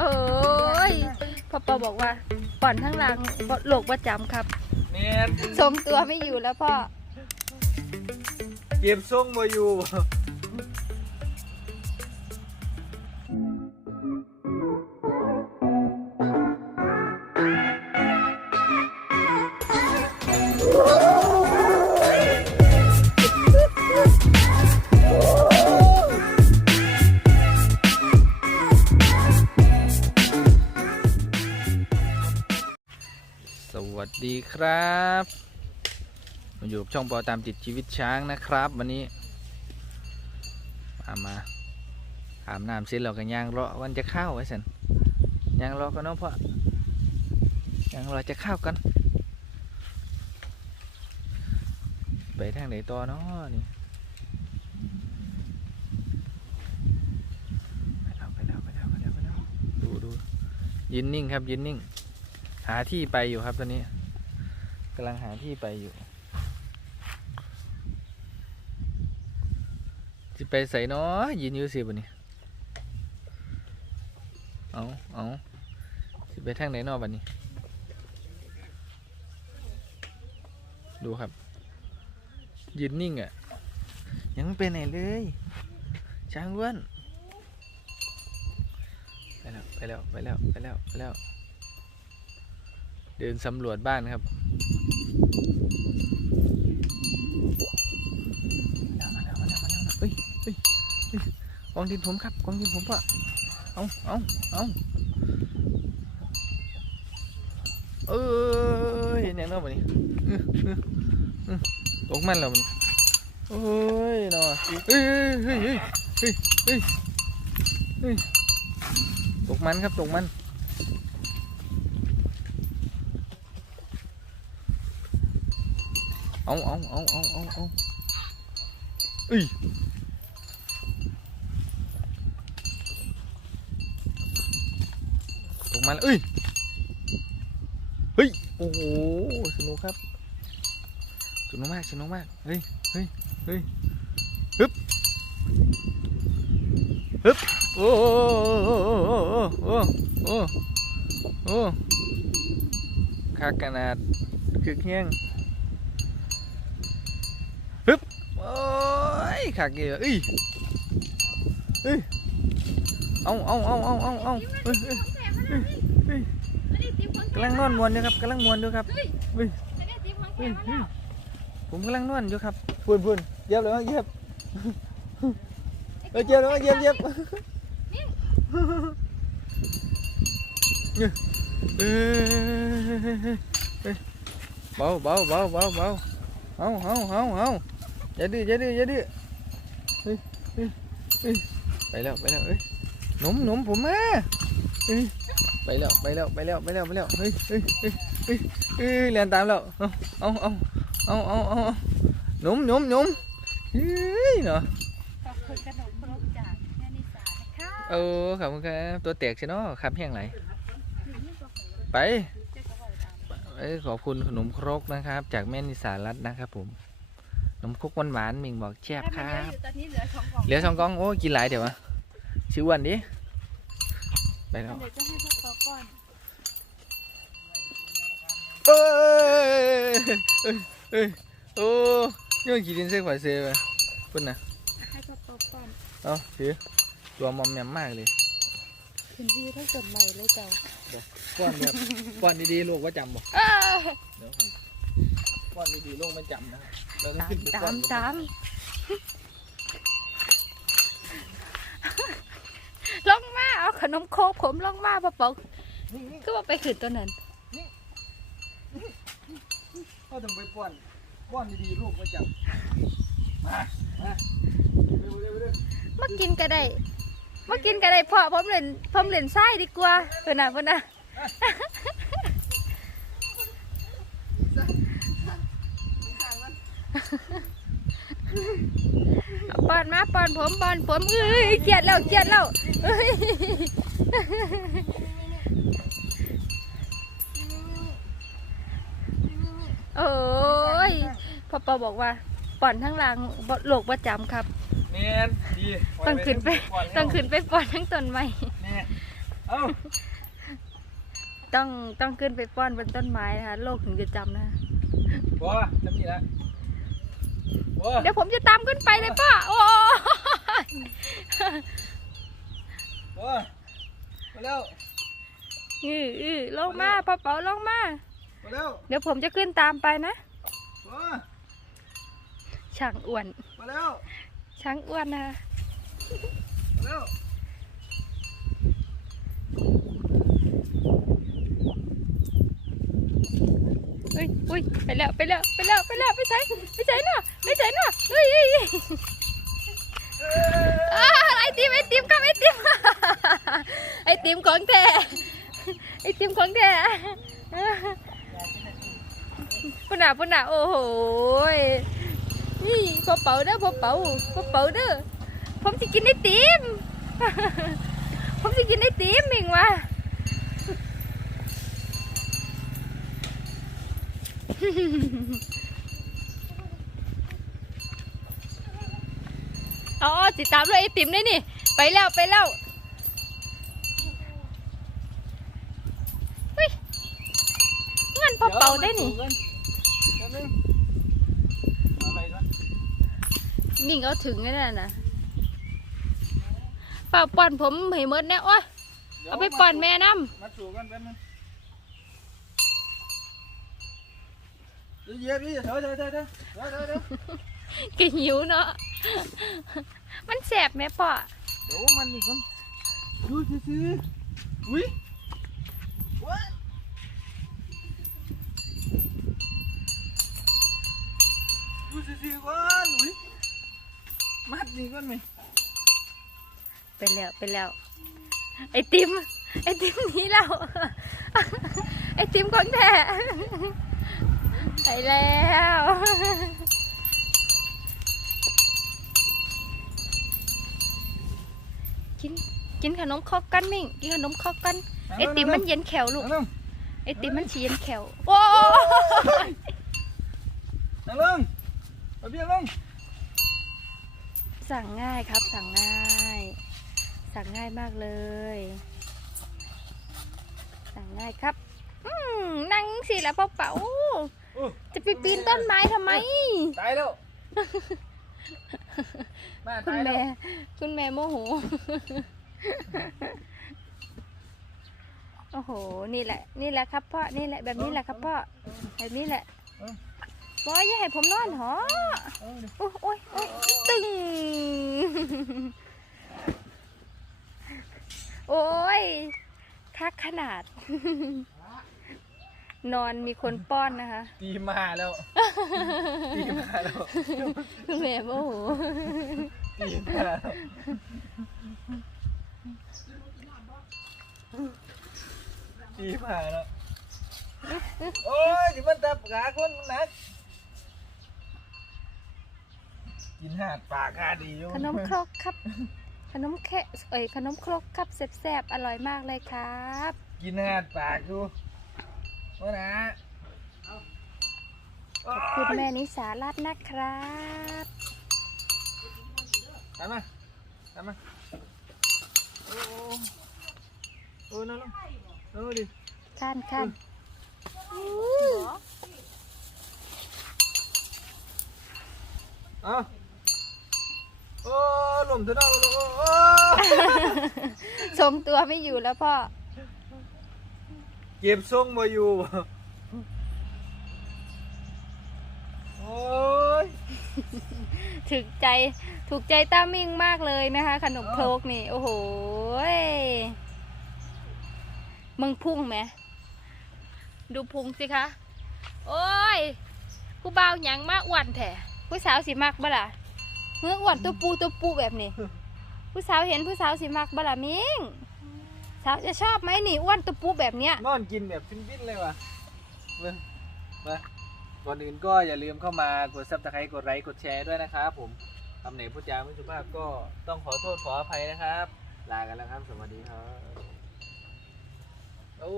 โอ้ยพ่อปอบอกว่าป่อนทั้งหลังโรคประจำครับแม่นทรงตัวไม่อยู่แล้วพ่อ เก็บทรงมาอยู่ ดีครับมาอยู่ช่องปอตามติดชีวิตช้างนะครับ วันนี้มามาอาบน้ำเสร็จแล้วก็ย่างรอวันจะเข้าไว้สันยางรอกันเนาะพ่อยางรอจะเข้ากัน ไปทางไหนต่อเนาะนี่ไปแล้วไปแล้วไปแล้วไปแล้วดูดูยืนนิ่งครับยืนนิ่ง หาที่ไปอยู่ครับตอนนี้ำลังหาที่ไปอยู่จะไปใส่เนาะยืนอยู่สิบันนี้เอาเอาสิไปทางไหนนอบันนี้ ดูครับ ยืนนิ่งอะ่ะ ยังไม่ไปไหนเลย ช้างอ้วนไปแล้ว ไปแล้ว ไปแล้ว ไปแล้ว ไปแล้ว เดินสำรวจบ้านครับเฮ้ยเฮ้ยเฮ้ยกองดินผมครับกองดินผมปะเอาเอาเอาเอ้ยเห็นยังเนาะบัดนี้อื้ออื้ออื้อตกมันแล้วบันี้โอ้ยนาะเฮ้ยเฮ้ยเฮ้ยเฮ้ยเฮ้ยเฮ้ยตกมันครับตกมัน เอาเอาเอาเอาเอาเอาเอ้ยตกมาแล้วเอ้ย เฮ้ย โอ้โห สนุกครับ สนุกมาก สนุกมาก เฮ้ย เฮ้ย เฮ้ยฮึบฮึบโอ้โอ้โอ้โอ้โอ้โอ้คักขนาดคือแห้ง โอ้ยขาเกลือเอ้ยเอ้ยเอาเอาเอาเอาเอาเอาเอ้ยเอ้ยเอ้ยกำลังนอนมวนอยู่ครับกำลังมวนอยู่ครับเฮ้ยเฮ้ยเฮ้ยผมกำลังนอนอยู่ครับพูนพูนเหยียบเลยมั้งเหยียบเออเหยียบเลยมั้งเหยียบเหยียบเอ้ยเอ้ยเบาเบาเบาเบาเบา เอาเอาเอาเอาอย่าดื้ออย่าดื้ออย่าดื้อเฮ้ยเฮ้ยเฮ้ยไปแล้วไปแล้วเอ้ยหนมหนมผมมาเฮ้ยไปแล้วไปแล้วไปแล้วไปแล้วไปแล้วเฮ้ยเฮ้ยเฮ้ยเฮ้ยเฮ้ยเรียนตามแล้วเอาเอาเอาเอาเอาเอาหนมหนุ่มหนุ่มเฮ้ยเนาะขอบคุณขนมครกจากแม่นิสานะคะเออขอบคุณครับตัวแตกใช่เนาะครับแห้งไหลไป เอ้ยขอบคุณขนมครกนะครับ จากแม่นิสารัตน์นะครับผมขนมครกหวานๆมิงบอกแซ่บครับตอนนี้เหลือสองกล่องเหลือสองกล่องโอ้ยกินหลายเดี๋ยววะชื่อวันดิไปแล้ว เดี๋ยวจะให้พ่อปอป้อนเอ้ยเอ้ยเอ้ยโอ้ยยังกินดินเส้นขวายเซ่ไปพุ่นนะให้พ่อปอป้อนเอาถือตัวมอมแมมมากเลย คุณพี่ถ้าสดใหม่เลยจ้ะป้อนแบบป้อนดีๆลูกว่าจำบ่เอ้ยเดี๋ยวป้อนดีๆลูกไม่จำนะเราต้องตามขึ้นไปป้ตาอนมตามลงมาเอาขนมโคกผมลงมาพ่อปอก็ว่าไปขึ้นตัวนั้นก็ต้องไปป้อนป้อนดีๆลูกไม่จำมามาเร็วเร็วเร็วมากินก็ได้ มากินก็ได้พ่อผมเล่นผมเล่นไส้ดีกว่าเพื่อนน่ะเพื่อนน่ะเอาป้อนมาป้อนผมป้อนผมเอ้ยเกียดแล้วเกียดแล้วเอ้ยโอ้ยพ่อปอบอกว่าป้อนทั้งหลังโรคประจำครับ เนียนดีต้องขึ้นไปต้องขึ้นไปป้อนทั้งต้นไม้เนี่ยเอ้าต้องต้องขึ้นไปป้อนบนต้นไม้นะคะโลกถึงจะจำนะบัวจำนี่ละบัวเดี๋ยวผมจะตามขึ้นไปเลยป้าโอ้บัวมาเร็วอืออือลงมาป้าเป๋าลงมามาเร็วเดี๋ยวผมจะขึ้นตามไปนะบัวช่างอ้วนมาเร็ว ช่างอ้วนนะคะมาเร็วอุ้ยอุ้ยไปแล้วไปแล้วไปแล้วไปแล้วไปใส่ไปใส่เนาะไปใส่เนาะเฮ้ยเฮ้ยเฮ้ยอ้าไอติมไอติมครับไอติมไอติมของแท้ไอติมของแท้ปุ่นหนาปุ่นหนาโอ้โหย นี่พอเป๋าเด้อพอเป๋าพอเป๋าเด้อผมจะกินไอติมผมจะกินไอติมมิงวะอ๋อติดตามด้วยไอติมด้วยนี่ ไปแล้วไปแล้วเฮ้ยงั้นพอเป่าได้นี่ แป๊บนึงมาไปก่อน นิ่งเอาถึงนั่นน่ะนะเป่าป่อนผมให้หมดแน่โอ้ยดี๋ยวเอาไปป่อนแม่น้มาสู่กันแป๊บนึงเดี๋ยวเหยียบดิเถอะเถอะเถอะเถอะเถอะเถอะเถอะำก็หิวเนาะ มันแสบไหมพ่อเดี๋ยวมันนี่ก่อนดูซื่อๆอุ้ยว้าดูซื่อๆก่อนอุ้ย มัดนี่ก่อนไหมไปแล้วไปแล้ว ไอติม ไอติมหนี้เรา ไอติมของแท้ไปแล้วกินกินขนมครกกันมิ่งกินขนมครกกัน ไอติมมันเย็นแขวลูกนั่งลงไอติมมันฉีเย็นแขวโอ้นั่งลงเอาเบี้ยลง สั่งง่ายครับสั่งง่าย สั่งง่ายมากเลย สั่งง่ายครับ อืมนั่งสิแล้วพ่อเป๋าโอ้จะไปปีนต้นไม้ทำไมตายแล้วมาคุณตายแล้วแม่คุณแม่โมโหโอ้โห นี่แหละ นี่แหละครับพ่อ นี่แหละ แบบนี้แหละครับพ่อ แบบนี้แหละ บอยอย่าให้ผมนอนหรอโอ้ยโอ้ยโอ้ยตึง โอ้ยคักขนาด นอนมีคนป้อนนะคะ ตีมาแล้วตีมาแล้วคุณแม่โมโหตีมาแล้วตีมาแล้ว โอ้ยที่มันตับขาคนมันหนัก กินหาดปากหาดดีอยู่ขนมครกครับ ขนมแค่เอ้ยขนมครกครับแซ่บๆอร่อยมากเลยครับกินหาดปากอยู่ว่านะขอบคุณแม่นิสารัตน์นะครับตามมาตามมาโอ้โอ้โอ้นั่นลงนั่นลงดิข้านข้านเอา โอ้หล่มเถอะนะโอ้โอ้โอ้ทรงตัวไม่อยู่แล้วพ่อ เก็บทรงมาอยู่บ่โอ้ยถึกใจถูกใจต้ามิ่งมากเลยนะคะ ขนมโครกนี่ โอ้โหยมึงพุ่งไหม ดูพุงสิคะ โอ้ย ผู้บ่าวหยังมากอ้วนแท้ผู้สาวสิมักบ่ล่ะ เมื่ออ้วนตัวปูตัวปูแบบนี้ ผู้สาวเห็นผู้สาวสิมักบ่ล่ะมิงสาวจะชอบไหมนี่อ้วนตัวปูแบบเนี้ย นอนกินแบบฟินๆเลยว่ะเบิ่งมาก่อนอื่นก็อย่าลืมเข้ามากดซับสไครต์กดไลค์กดแชร์ด้วยนะครับผมคำไหนพูดจาไม่สุภาพก็ต้องขอโทษขออภัยนะครับ ลากันแล้วครับ สวัสดีครับโอ้